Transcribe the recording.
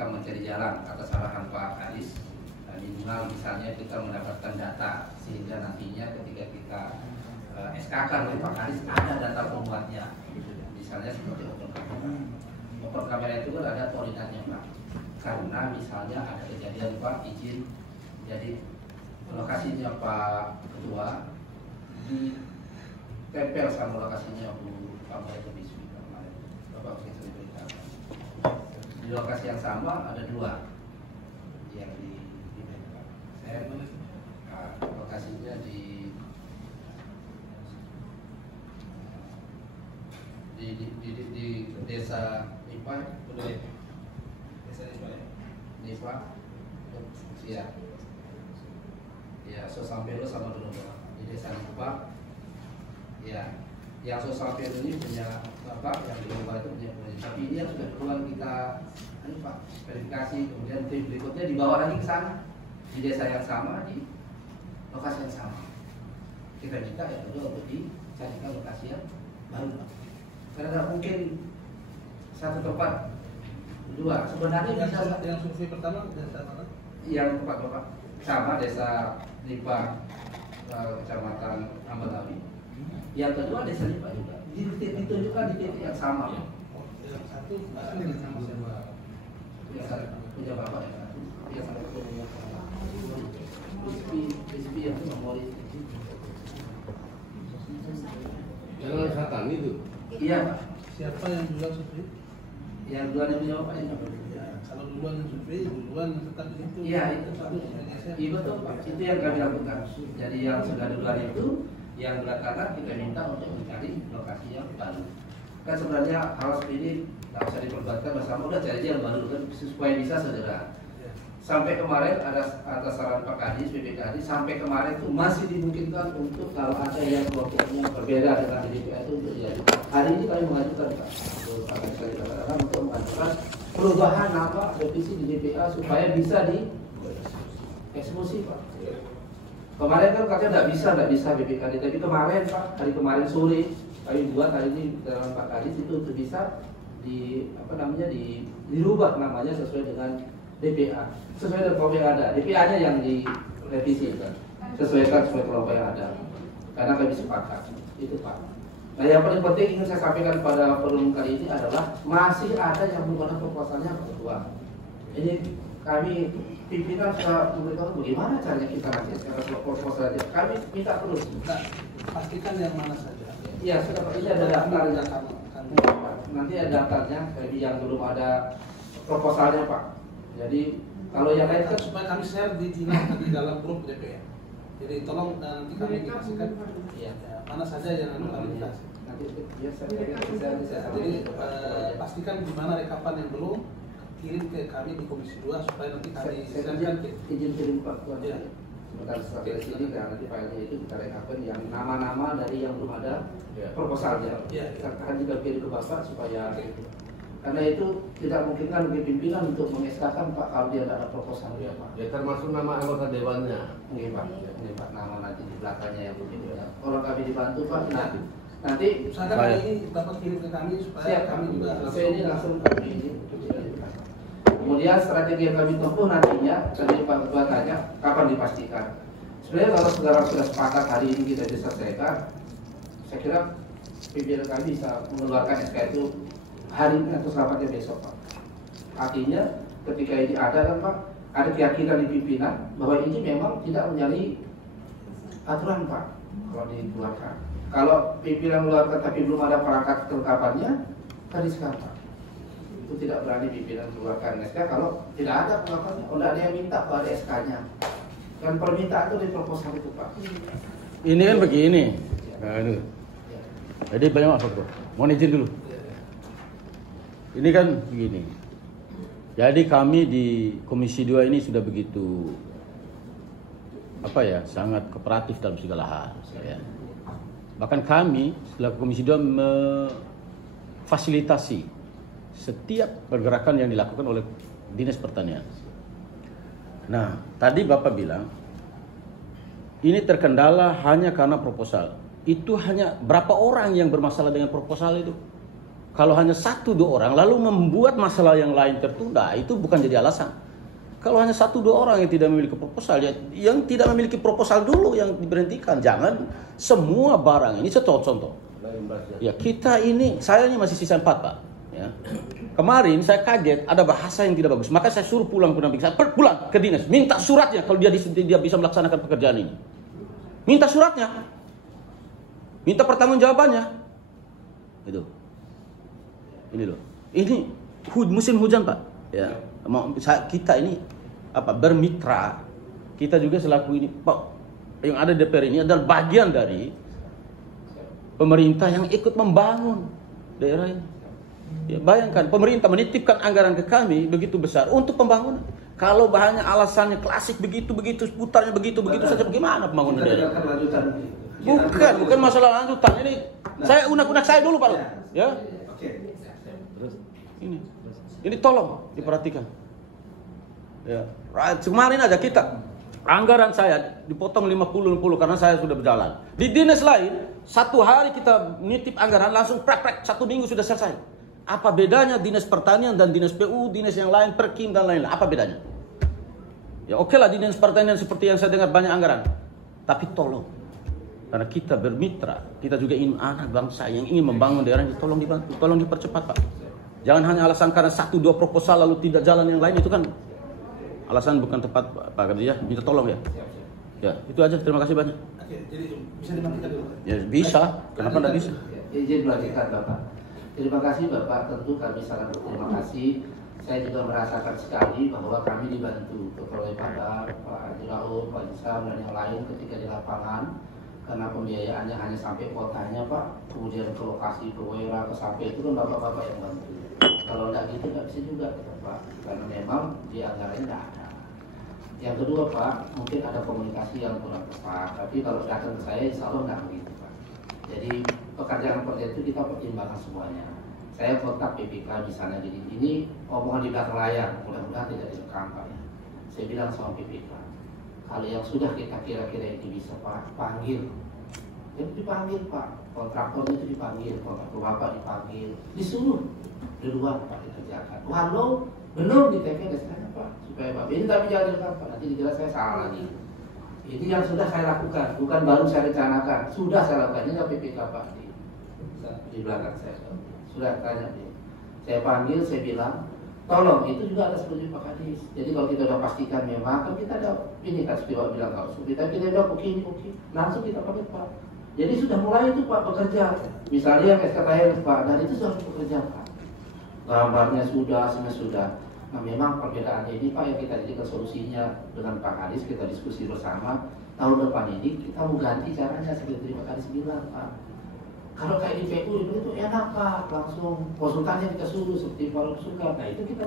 kita mencari jalan atas arahan Pak Kadis. Minimal misalnya kita mendapatkan data sehingga nantinya ketika kita SK-kan oleh Pak Kadis ada data pembuatnya. Misalnya seperti open kamera. Open kamera itu kan ada koordinatnya Pak. Karena misalnya ada kejadian Pak izin jadi lokasinya Pak Ketua ditempel sama lokasinya Bu Pamela Biswi kemarin. Bapak bisa diberitakan. Di lokasi yang sama ada dua yang di saya lokasinya di desa Nipa, desa Nipa, ya, Sosampelo sama Donodoa di desa Nipa, ya, yang Sosampelo ini punya bapak, yang di Donodoa itu punya polisi. Tapi ini yang sudah keluar kita, Pak, verifikasi, kemudian tim berikutnya dibawa lagi ke sana di desa yang sama, di lokasi yang sama. Kita minta yang kedua untuk dicarikan lokasi yang baru, Pak. Karena tidak mungkin satu tempat dua. Sebenarnya bisa yang survei pertama desa mana? Yang tempat Bapak sama desa Nipa, kecamatan Ambalawi. Yang kedua desa Nipa juga. Ditunjukkan di titik yang sama. Yang satu sama punya Bapak yang satu. Yang satu punya Rizky yang memori. Jangan satan itu. Iya Pak. Siapa yang duluan survei? Yang duluan yang punya Bapak ini. Ya, kalau duluan yang survei, duluan yang tetap di situ. Iya itu Pak. Iya betul Pak. Itu yang kami lakukan. Jadi yang sudah duluan itu, yang belakangan kita minta untuk mencari lokasi yang baru. Kan sebenarnya hal seperti ini nggak usah diperdebatkan bersama, udah cari aja yang baru kan supaya bisa segera. Sampai kemarin ada atas saran Pak Kadis, PPKD, sampai kemarin itu masih dimungkinkan untuk kalau ada yang kelompoknya berbeda dengan DPA itu untuk diajukan. Hari ini kami mengajukan Pak, untuk mengajukan perubahan nama revisi di DPA supaya bisa dieksekusi Pak. Kemarin kan katanya nggak bisa BPKD, tapi kemarin Pak, hari kemarin sore kami buat hari ini dalam Pak Kadis itu untuk bisa dirubah namanya sesuai dengan DPA, sesuai dengan kelompok yang ada. DPA-nya yang direvisi kan, sesuaikan sesuai kelompok yang ada. Karena kami sepakat itu Pak. Nah yang paling penting ingin saya sampaikan pada forum kali ini adalah masih ada yang belum ada proposalnya Pak Ketua. Ini kami pimpinan sudah memberitahu bagaimana caranya kita nanti secara proposalnya. Kami minta terus. Nah, pastikan yang mana saja. Iya sudah Pak, ini ada daftarnya. Nanti ada daftarnya, jadi yang belum ada proposalnya Pak. Jadi kalau yang lain kan supaya kami share di dalam grup DPR. Jadi tolong nanti kami dikasihkan mana saja yang kami dikasih. Nanti biasa. Jadi pastikan di mana rekapan yang belum, kirim ke kami di Komisi 2 supaya nanti kami sharekan. Izin kirim Pak Tuan. Sebentar setelah dari sini kan nanti filenya itu kita rekapan yang nama-nama dari yang belum ada proposalnya. Kita akan juga kirim ke Bapak supaya karena itu tidak mungkin kan bagi pimpinan untuk mengeskakan Pak kalau dia tidak ada proposal ya Pak. Ya termasuk nama anggota dewannya. Oke Pak, nama nanti di belakangnya yang begitu ya. Kalau kami dibantu Pak, nanti saya ini dapat kirim ke kami supaya kami juga langsung kami ini. Kemudian strategi yang kami tempuh nantinya, tadi Pak Ketua tanya kapan dipastikan. Sebenarnya kalau saudara sudah sepakat hari ini kita bisa selesaikan, saya kira pimpinan kami bisa mengeluarkan SK itu hari ini atau selamatnya besok Pak. Artinya ketika ini ada kan Pak, ada keyakinan di pimpinan bahwa ini memang tidak menyalahi aturan Pak kalau dikeluarkan. Kalau pimpinan mengeluarkan tapi belum ada perangkat kelengkapannya, tadi sekarang Pak. Itu tidak berani pimpinan keluarkan SK kalau tidak ada kelengkapannya. Oh tidak ada yang minta kalau ada SK-nya. Dan permintaan itu di proposal itu Pak. Ini kan begini. Nah, ini. Jadi banyak apa Bro? Mohon izin dulu. Ini kan begini. Jadi kami di Komisi 2 ini sudah begitu sangat kooperatif dalam segala hal. Ya. Bahkan kami setelah Komisi 2 memfasilitasi setiap pergerakan yang dilakukan oleh Dinas Pertanian. Nah, tadi Bapak bilang ini terkendala hanya karena proposal. Itu hanya berapa orang yang bermasalah dengan proposal itu? Kalau hanya 1-2 orang lalu membuat masalah yang lain tertunda, itu bukan jadi alasan. Kalau hanya 1-2 orang yang tidak memiliki proposal, ya, yang tidak memiliki proposal dulu yang diberhentikan. Jangan semua barang ini. Contoh. Ya kita ini, saya ini masih sisa 4 Pak. Ya. Kemarin saya kaget ada bahasa yang tidak bagus, maka saya suruh pulang pendamping saya, pulang ke dinas, minta suratnya kalau dia bisa melaksanakan pekerjaan ini. Minta suratnya, minta pertanggungjawabannya. Itu. Ini loh. Ini musim hujan Pak. Ya. Kita ini bermitra. Kita juga selaku ini Pak, yang ada DPR ini adalah bagian dari pemerintah yang ikut membangun daerah ini. Ya, bayangkan pemerintah menitipkan anggaran ke kami begitu besar untuk pembangunan. Kalau bahannya alasannya klasik begitu putarnya begitu saja, bagaimana pembangunan daerah? Bukan masalah lanjutan. Ini saya unak-unak saya dulu Pak. Ya. Terus ini tolong diperhatikan. Ya, kemarin aja kita anggaran saya dipotong 50 karena saya sudah berjalan. Di dinas lain 1 hari kita nitip anggaran langsung prek 1 minggu sudah selesai. Apa bedanya dinas pertanian dan dinas PU, dinas yang lain, Perkim dan lain-lain? Apa bedanya? Ya oke lah dinas pertanian seperti yang saya dengar banyak anggaran. Tapi tolong, karena kita bermitra, kita juga ingin anak bangsa yang ingin membangun daerah ini, tolong dibantu, tolong dipercepat Pak. Jangan hanya alasan karena 1-2 proposal lalu tidak jalan yang lain, itu kan alasan bukan tepat Pak Kadri ya. Minta tolong ya. Ya itu aja, terima kasih banyak. Oke, jadi bisa dimatikan dulu. Ya bisa, kenapa tidak bisa? Izin melanjutkan Bapak. Terima kasih Bapak, tentu kami sangat berterima kasih. Saya juga merasakan sekali bahwa kami dibantu oleh Pak Haji Raul, Pak Isam dan yang lain ketika di lapangan, karena pembiayaannya hanya sampai kotanya Pak, kemudian ke lokasi, ke Wera, ke sampai itu kan Bapak-Bapak yang bantu. Kalau tidak gitu nggak bisa juga kita Pak, karena memang di anggarannya tidak ada. Yang kedua Pak, mungkin ada komunikasi yang kurang tepat, tapi kalau datang ke saya insya Allah nggak begitu Pak. Jadi pekerjaan itu kita pertimbangkan semuanya. Saya kontak PPK di sana, jadi ini omongan di belakang layar, mudah-mudahan tidak direkam Pak ya. Saya bilang sama PPK, kalau yang sudah kita kira-kira itu bisa Pak, panggil. Jadi dipanggil Pak, kontraktornya itu dipanggil, kontraktor Bapak dipanggil, disuruh duluan Pak dikerjakan. Walau belum di TP saya Pak, supaya Pak ini tapi jangan direkam Pak, nanti dikira saya salah lagi. Ini yang sudah saya lakukan, bukan baru saya rencanakan, sudah saya lakukan. Ini PPK Pak di belakang saya. Sudah tanya dia. Saya panggil, saya bilang, tolong itu juga ada setuju Pak Kadis. Jadi kalau kita udah pastikan memang, kan kita ada ini kan seperti Pak bilang kalau kita udah oke, langsung kita pakai Pak. Jadi sudah mulai itu Pak bekerja. Misalnya yang SKTL Pak, dan itu sudah bekerja Pak. Gambarnya sudah, semua sudah. Nah memang perbedaan ini Pak yang kita jadikan solusinya dengan Pak Kadis, kita diskusi bersama. Tahun depan ini kita mau ganti caranya seperti Pak Kadis bilang Pak. Kalau kayak di PU itu enak Pak, langsung konsultannya kita suruh seperti kalau suka. Nah itu kita